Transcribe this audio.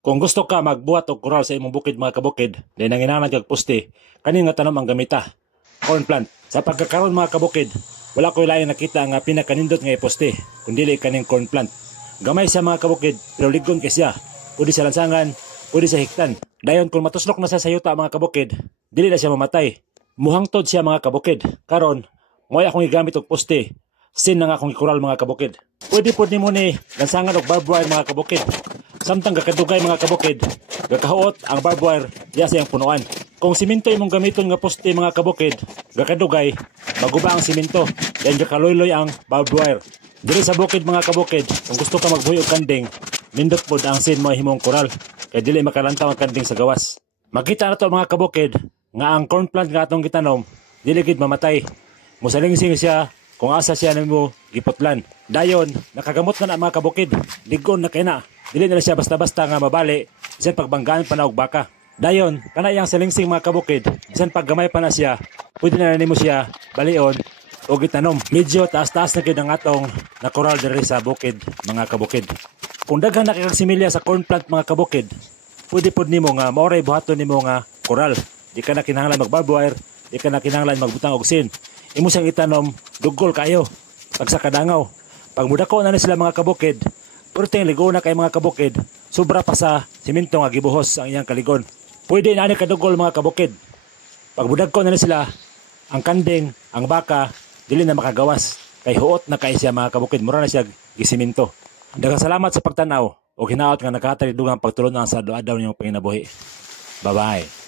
Kung gusto ka magbuhat og koral sa imong bukid mga kabukid, dahil nanginahanglan kag poste, kanin nga tanom ang gamita. Corn plant. Sa pagkakaroon mga kabukid, wala ko lain nakita nga pinakanindot nga poste, kundi kaning corn plant. Gamay siya mga kabukid, pero ligon kay siya. Pwede sa lansangan, pwede sa hiktan. Dayon kung matuslok na sa sayuta mga kabukid, dili na siya mamatay. Muhangtod siya mga kabukid. Karon, mo'y akong igamit og poste. Sin na nga akong ikoral mga kabukid. Pwede po nimo ni lansangan og barbed wire mga kabukid. Samtang kakadugay mga kabukid, gakahuot ang barbed wire diya sa iyang punuan. Kung siminto imong gamiton nga poste mga kabukid, gakadugay, maguba ang siminto, then gakaluloy ang barbed wire. Diri sa bukid mga kabukid, kung gusto ka magbuhi og kanding, nindot pod ang sin mo himong koral, kay dili makalantaw ang kanding sa gawas. Makita na to mga kabukid, nga ang corn plant nga atong gitanom, dili gid mamatay. Musalingsing siya kung asa siya nimo giputlan. Dayon, nakagamot na mga kabukid, ligon na kay na. Dili na siya basta-basta nga mabali, isan pagbanggaan pa na og baka. Dayon, kana iyang salingsing mga kabukid, isan paggamay pa na siya, pwede na nimo siya balion o gitanom. Medyo taas-taas na gid ang atong nakoral diri sa bukid mga kabukid. Kung daghan na kay similya sa corn plant mga kabukid, pwede pod nimo nga maoray buhaton nimo nga koral. Di ka na kinahanglan mag-barbed wire, di ka na kinahanglan magbutang og sin. Imo siyang itanom, dugol kayo, pagsakadangaw. Pag mudako na sila mga kabukid, perting ligo na kay mga kabukid, sobra pa sa simento nga gibuhos ang iyang kaligon. Pwede na ni kadugol mga kabukid. Pag mudako na sila, ang kanding, ang baka, dili na makagawas. Kay huot na kay siya mga kabukid, mura na siya gisiminto. Daghang salamat sa pagtanaw o hinaot nga nakahatag dugang pagtulon sa adlaw niyong panginabuhi. Bye-bye.